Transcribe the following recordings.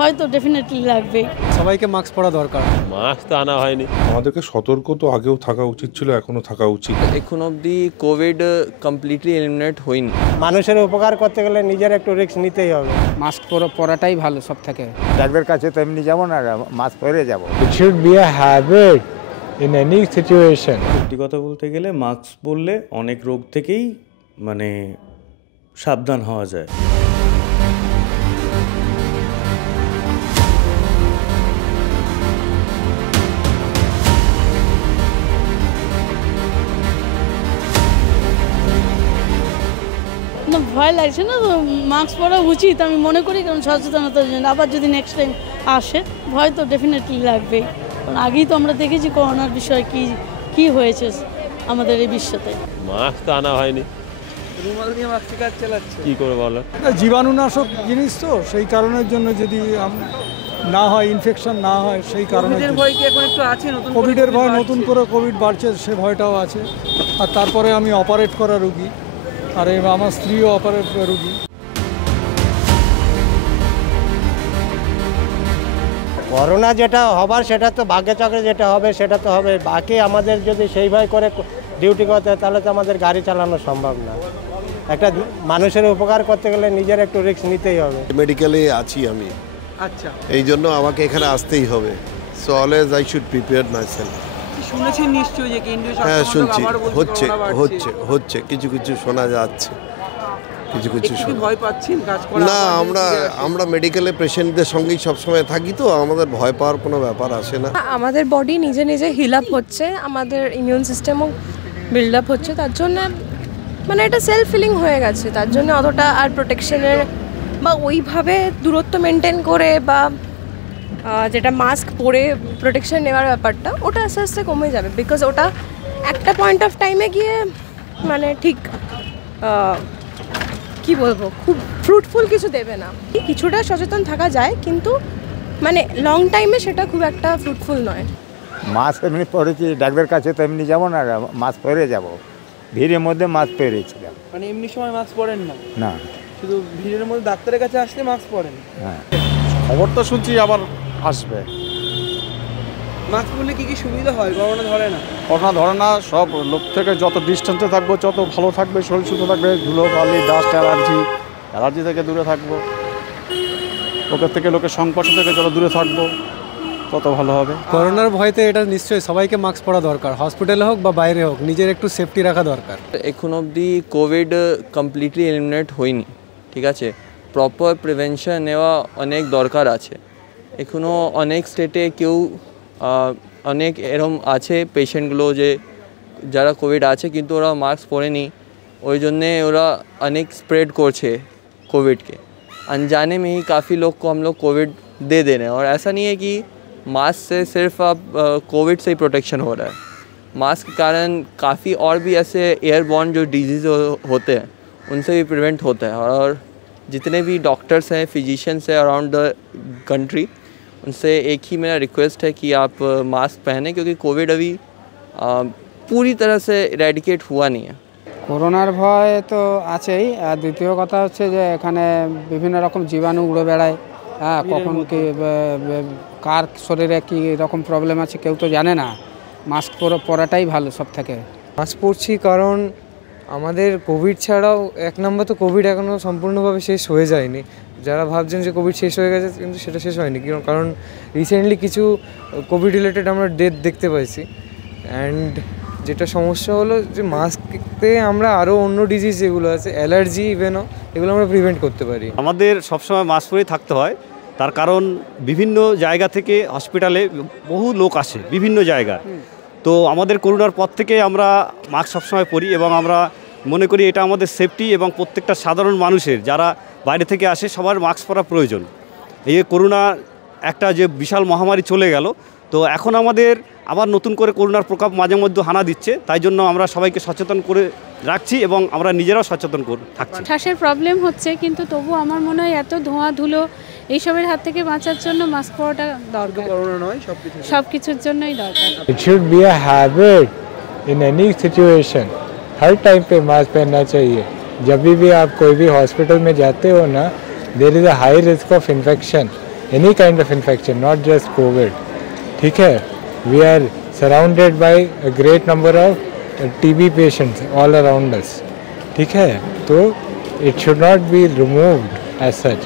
ভয় তো ডেফিনেটলি লাগবে। সবাইকে মাস্ক পরা দরকার। মাস্ক তো আনা হয়নি। আমাদেরকে সতর্ক তো আগেও থাকা উচিত ছিল, এখনো থাকা উচিত। এখন অবধি কোভিড কমপ্লিটলি এলিমিনেট হয়নি। মানুষের উপকার করতে গেলে নিজের একটু রিস্ক নিতেই হবে। মাস্ক পরাটাই ভালো সব থেকে। ডাক্তারের কাছে তো এমনি যাবো না, মাস্ক পরে যাবো। It should be a habit in any situation. সত্যি কথা বলতে গেলে মাস্ক পরলে অনেক রোগ থেকেই সাবধান হওয়া যায়। না ভয় লাগছে না, তো মাস্ক পরা উচিত আমি মনে করি, কারণ সচেতনতার জন্য। আবার যদি নেক্সট টাইম আসে ভয় তো ডেফিনেটলি লাগবেই, কারণ আগেই তো আমরা দেখেছি করোনার বিষয়ে কি হয়েছে আমাদের এই বিশ্বতে। মাস্ক তো আনা হয়নি, রুমাল দিয়ে মাস্ক কাজ চালাচ্ছে। কি করে বলো? জীবাণুনাশক জিনিস তো, সেই কারণের জন্য যদি না হয়, ইনফেকশন না হয়, সেই কারণে কোভিডের ভয় কি এখন একটু আছে? কোভিডের ভয়, নতুন করে কোভিড বাড়ছে, সে ভয়টাও আছে। আর তারপরে আমি অপারেট করা রুগী, আর আমার স্ত্রীও অপারেট রুগী। করোনা যেটা হবার সেটা তো ভাগ্যে চক্রে যেটা হবে সেটা তো হবে, বাকি আমাদের যদি সেইভাবে করে ডিউটি করতে হয় তাহলে তো আমাদের গাড়ি চালানো সম্ভব না। একটা মানুষের উপকার করতে গেলে নিজের একটু রিস্ক নিতেই হবে। মেডিকেলে আছি আমি, আচ্ছা, এই জন্য আমাকে এখানে আসতেই হবে। So always I should prepare myself. শুনেছেন নিশ্চয়ই যে কেন্দ্রীয় হ্যাঁ স্বাস্থ্য শুনছি, মন্ত্রক আবার বলছে হচ্ছে কিছু কিছু শোনা যাচ্ছে, কিছু কি ভয় পাচ্ছেন কাজ করা? না, আমরা মেডিকেলে পেশেন্টদের সঙ্গেই সবসময় থাকি, তো আমাদের ভয় পাওয়ার কোনো ব্যাপার আসে না। আমাদের বডি নিজে নিজে হিল আপ হচ্ছে, আমাদের ইমিউন সিস্টেমও বিল্ড আপ হচ্ছে, তার জন্য এটা সেলফ ফিলিং হয়ে গেছে। তার জন্য অতটা আর প্রোটেকশনের বা ওইভাবে দূরত্ব মেনটেন করে বা যেটা মাস্ক পরে প্রোটেকশন নেওয়ার ব্যাপারটা, ওটা আস্তে আস্তে কমে যাবে। বিকজ ওটা একটা পয়েন্ট অফ টাইমে গিয়ে ঠিক কি বলবো, খুব ফ্রুটফুল কিছু দেবে না। কিছুটা সচেতন থাকা যায়, কিন্তু লং টাইমে সেটা খুব একটা ফ্রুটফুল নয়। মাস্ক এমনি পরেছি, ডাক্তারের কাছে তো এমনি যাবো না, মাস্ক পরে যাবো। ভিড়ের মধ্যে মাস্ক পরেছিলাম। এমনি সময় মাস্ক পরেন না? না, শুধু ভিড়ের মধ্যে ডাক্তারের কাছে আসলে মাস্ক পরেন? হ্যাঁ। খবর তো শুনছি আবার আসবে। মাস্ক পরলে কি সুবিধা হয়? করোনা ধরে না? করোনা ধরে না, সব লোক থেকে যত ডিস্টেন্সে থাকবো যত ভালো থাকবে, শরীর সুস্থ থাকবে। ধুলো বালি, ডাস্ট, অ্যালার্জি থেকে দূরে থাকবো। লোকের থেকে, লোকের সংস্পর্শ থেকে যত দূরে থাকবো তত ভালো হবে। করোনার ভয়তে এটা নিশ্চয়ই সবাইকে মাস্ক পরা দরকার, হসপিটালে হোক বা বাইরে হোক, নিজের একটু সেফটি রাখা দরকার। এখন অবধি কোভিড কমপ্লিটলি এলিমিনেট হয়নি, ঠিক আছে। প্রপার প্রিভেনশন নেওয়া অনেক দরকার আছে। এখনও অনেক স্টেটে অনেক এরকম আছে পেশেন্টগুলো যারা কোভিড আছে কিন্তু ওরা মাস্ক পরেনি, ওই জন্যে ওরা অনেক স্প্রেড করছে कोविड के। अनजाने में ही काफ़ी लोग को हम लोग कोविड दे रहे हैं, और ऐसा नहीं है कि मास्क से सिर्फ अब कोविड से ही प्रोटेक्शन हो रहा है। मास्क के कारण काफ़ी और भी ऐसे एयरबॉर्न जो डिजीज़ होते हैं उनसे भी प्रिवेंट होता है। और जितने भी डॉक्टर्स हैं, फिजिशियंस हैं अराउंड द कंट्री, उनसे एक ही मेरा रिक्वेस्ट है कि आप मास्क पहने, क्योंकि कोविड अभी पूरी तरह से इरेडिकेट हुआ नहीं है। করোনার ভয় তো আছেই, আর দ্বিতীয় কথা হচ্ছে যে এখানে বিভিন্ন রকম জীবাণু উড়ে বেড়ায়। হ্যাঁ, কখন কি কার শরীরে কী রকম প্রবলেম আছে কেউ তো জানে না। মাস্ক পরাটাই ভালো সব থেকে। মাস্ক পরছি কারণ আমাদের কোভিড ছাড়াও এক নম্বর তো কোভিড এখনও সম্পূর্ণভাবে শেষ হয়ে যায়নি। যারা ভাবছেন যে কোভিড শেষ হয়ে গেছে, কিন্তু সেটা শেষ হয়নি। কারণ রিসেন্টলি কিছু কোভিড রিলেটেড আমরা ডেথ দেখতে পাইছি। অ্যান্ড যেটা সমস্যা হলো যে মাস্কতে আমরা আরও অন্য ডিজিজ যেগুলো আছে, অ্যালার্জি ইভেনও, এগুলো আমরা প্রিভেন্ট করতে পারি। আমাদের সবসময় মাস্ক পরে থাকতে হয়, তার কারণ বিভিন্ন জায়গা থেকে হসপিটালে বহু লোক আসে বিভিন্ন জায়গার। তো আমাদের করোনার পর থেকে আমরা মাস্ক সবসময় পরি, এবং আমরা মনে করি এটা আমাদের সেফটি, এবং প্রত্যেকটা সাধারণ মানুষের যারা বাইরে থেকে আসে সবার মাস্ক পরা প্রয়োজন। এই করোনা একটা যে বিশাল মহামারী চলে গেল, তো এখন আমাদের আবার নতুন করে করোনার প্রকোপ মাঝে মধ্যে হানা দিচ্ছে, তাই জন্য আমরা সবাইকে সচেতন করে রাখছি এবং আমরা নিজেরাও সচেতন থাকছি। শ্বাসের প্রবলেম হচ্ছে, কিন্তু তবু আমার মনে হয় এত ধোঁয়া ধুলো এইসবের হাত থেকে বাঁচার জন্য মাস্ক পরাটা দরকার। করোনা নয়, সবকিছুর জন্যই দরকার। It should be a habit in any situation. Her time पे मास्क पहनना चाहिए। जब भी आप कोई भी हॉस्पिटल में जाते हो ना, there is a high risk of infection. any kind of infection, not just COVID. ठीक है? We are surrounded by a great number of TB patients all around us. ठीक है? तो it should not be removed as such.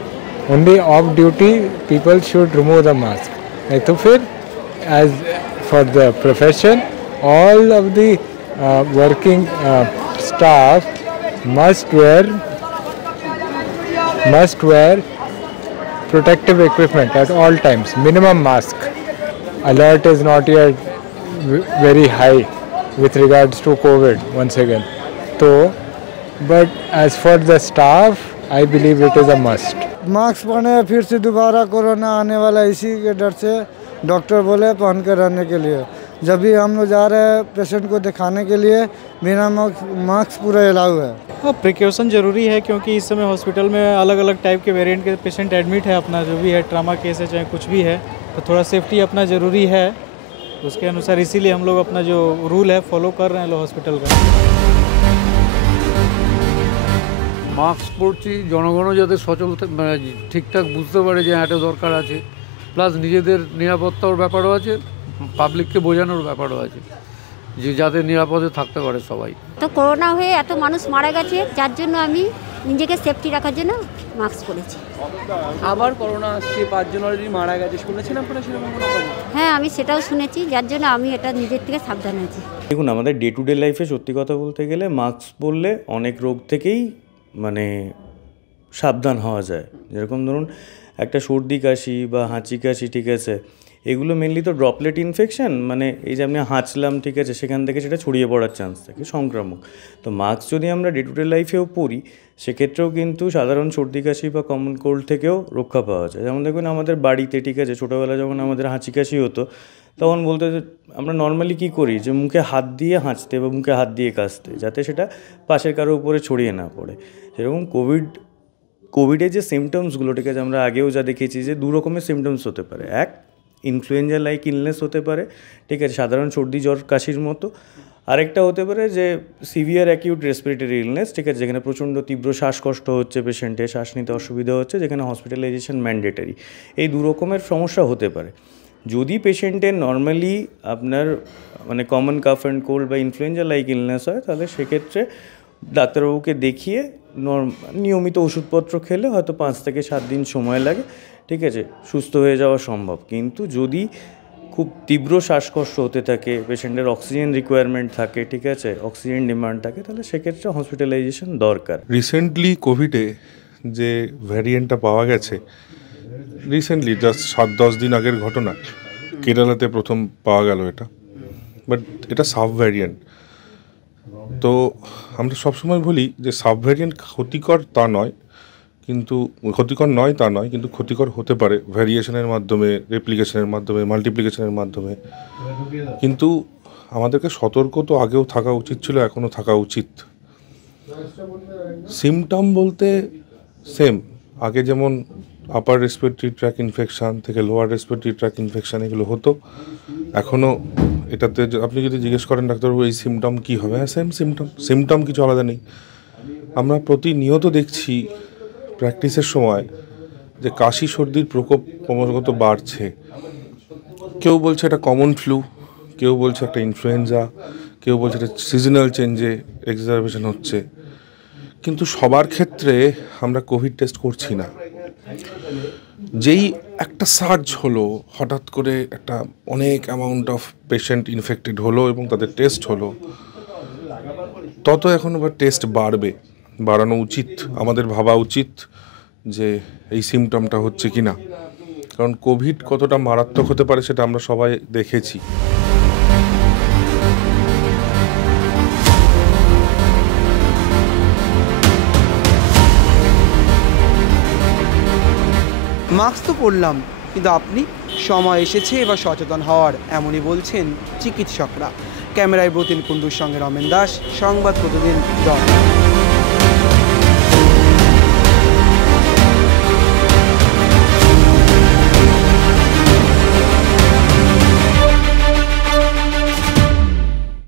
Only off duty people should remove the mask. नहीं तो फिर as for the profession, all of the working staff must wear protective equipment at all times, minimum mask. Alert is not yet very high with regards to COVID once again. So, but as for the staff, I believe it is a must. Mask पहने फिर से दोबारा corona आने वाला, इसी के डर से डॉक्टर बोले पहन कर रहने के लिए। जब भी हम लोग जा रहे हैं पेशेंट को दिखाने के लिए, बिना मास्क पूरा अलाउ है। हाँ, प्रिकॉशन ज़रूरी है क्योंकि इस समय हॉस्पिटल में अलग अलग टाइप के वेरिएंट के पेशेंट एडमिट है, अपना जो भी है ट्रामा केस है चाहे कुछ भी है, तो थोड़ा सेफ्टी अपना ज़रूरी है। उसके अनुसार इसीलिए हम लोग अपना जो रूल है फॉलो कर रहे हैं लोग हॉस्पिटल का। মাস্ক পরছি, জনগণও যাতে সচল ঠিকঠাক বুঝতে পারে যে এটা দরকার আছে, প্লাস নিজেদের নিরাপত্তার ব্যাপারও আছে, পাবলিককে বোঝানোর ব্যাপারও আছে যে যাতে নিরাপদে থাকতে পারে সবাই। তো করোনা হয়ে এত মানুষ মারা গেছে, যার জন্য আমি নিজেকে সেফটি রাখার জন্য মাস্ক পরেছি। আবার করোনা আসছে, 5 জন অলরেডি মারা গেছে, শুনেছেন আপনারা সেরকম কোনো খবর? হ্যাঁ, আমি সেটাও শুনেছি, যার জন্য আমি এটা নিজের থেকে সাবধান আছি। দেখুন, আমাদের ডে টু ডে লাইফে সত্যি কথা বলতে গেলে মাস্ক পরলে অনেক রোগ থেকেই মানে সাবধান হওয়া যায়। যেরকম ধরুন একটা সর্দি কাশি বা হাঁচি কাশি, ঠিক আছে, এগুলো মেনলি তো ড্রপলেট ইনফেকশন, মানে এই যে আমি হাঁচলাম, ঠিক আছে, সেখান থেকে সেটা ছড়িয়ে পড়ার চান্স থাকে, সংক্রামক। তো মাস্ক যদি আমরা ডে টু ডে লাইফেও পরি, সেক্ষেত্রেও কিন্তু সাধারণ সর্দি কাশি বা কমন কোল্ড থেকেও রক্ষা পাওয়া যায়। যেমন দেখবেন আমাদের বাড়িতে, ঠিক আছে, ছোটোবেলা যখন আমাদের হাঁচি কাশি হতো, তখন বলতে আমরা নর্মালি কী করি যে মুখে হাত দিয়ে হাঁচতে বা মুখে হাত দিয়ে কাশতে, যাতে সেটা পাশের কারো উপরে ছড়িয়ে না পড়ে। সেরকম কোভিডের যে সিমটমসগুলো, ঠিক আছে, আমরা আগেও যা দেখেছি যে দু রকমের সিমটমস হতে পারে। এক, ইনফ্লুয়েঞ্জা লাইক ইলনেস হতে পারে, ঠিক আছে, সাধারণ সর্দি জ্বর কাশির মতো। আরেকটা হতে পারে যে সিভিয়ার অ্যাকিউট রেসপিরেটরি ইলনেস, ঠিক আছে, যেখানে প্রচণ্ড তীব্র শ্বাসকষ্ট হচ্ছে, পেশেন্টের শ্বাস নিতে অসুবিধা হচ্ছে, যেখানে হসপিটালাইজেশন ম্যান্ডেটারি। এই দু রকমের সমস্যা হতে পারে। যদি পেশেন্টের নর্মালি আপনার মানে কমন কাফ অ্যান্ড কোল্ড বা ইনফ্লুয়েঞ্জা লাইক ইলনেস হয়, তাহলে সেক্ষেত্রে ডাক্তারবাবুকে দেখিয়ে নিয়মিত ওষুধপত্র খেলে হয়তো 5 থেকে 7 দিন সময় লাগে, ঠিক আছে, সুস্থ হয়ে যাওয়া সম্ভব। কিন্তু যদি খুব তীব্র শ্বাসকষ্ট হতে থাকে, পেশেন্টের অক্সিজেন রিকোয়ারমেন্ট থাকে, ঠিক আছে, অক্সিজেন ডিমান্ড থাকে, তাহলে সেক্ষেত্রে হসপিটালাইজেশন দরকার। রিসেন্টলি কোভিডে যে ভ্যারিয়েন্টটা পাওয়া গেছে, রিসেন্টলি জাস্ট 7-10 দিন আগের ঘটনা, কেরালাতে প্রথম পাওয়া গেল এটা, বাট এটা সাব ভ্যারিয়েন্ট। তো আমরা সবসময় বলি যে সাব ভ্যারিয়েন্ট ক্ষতিকর তা নয়, কিন্তু ক্ষতিকর নয় তা নয়, কিন্তু ক্ষতিকর হতে পারে ভ্যারিয়েশনের মাধ্যমে, রেপ্লিকেশনের মাধ্যমে, মাল্টিপ্লিকেশনের মাধ্যমে। কিন্তু আমাদেরকে সতর্ক তো আগেও থাকা উচিত ছিল, এখনও থাকা উচিত। সিমটম বলতে সেম, আগে যেমন আপার রেসপিরেটরি ট্র্যাক ইনফেকশান থেকে লোয়ার রেসপিরেটরি ট্র্যাক ইনফেকশান এগুলো হতো, এখনও এটাতে আপনি যদি জিজ্ঞেস করেন ডাক্তারবাবু এই সিমটম কী হবে, হ্যাঁ সেম সিমটম কিছু আলাদা নেই। আমরা প্রতিনিয়ত দেখছি প্র্যাকটিসের সময় যে কাশি সর্দির প্রকোপ ক্রমাগত বাড়ছে। কেউ বলছে এটা কমন ফ্লু, কেউ বলছে একটা ইনফ্লুয়েঞ্জা, কেউ বলছে এটা সিজনাল চেঞ্জে এক্সারবেশন হচ্ছে। কিন্তু সবার ক্ষেত্রে আমরা কোভিড টেস্ট করছি না। যেই একটা সার্জ হলো, হঠাৎ করে একটা অনেক অ্যামাউন্ট অফ পেশেন্ট ইনফেক্টেড হলো এবং তাদের টেস্ট হলো, তত এখন আবার টেস্ট বাড়ানো উচিত, আমাদের ভাবা উচিত যে এই সিমটমটা হচ্ছে কি না। কারণ কোভিড কতটা মারাত্মক হতে পারে সেটা আমরা সবাই দেখেছি। মাস্ক তো পরলাম, কিন্তু আপনি সময় এসেছে এবার সচেতন হওয়ার, এমনই বলছেন চিকিৎসকরা। ক্যামেরায় ব্রতিন কুণ্ডুর সঙ্গে রমেন দাস, সংবাদ প্রতিদিন।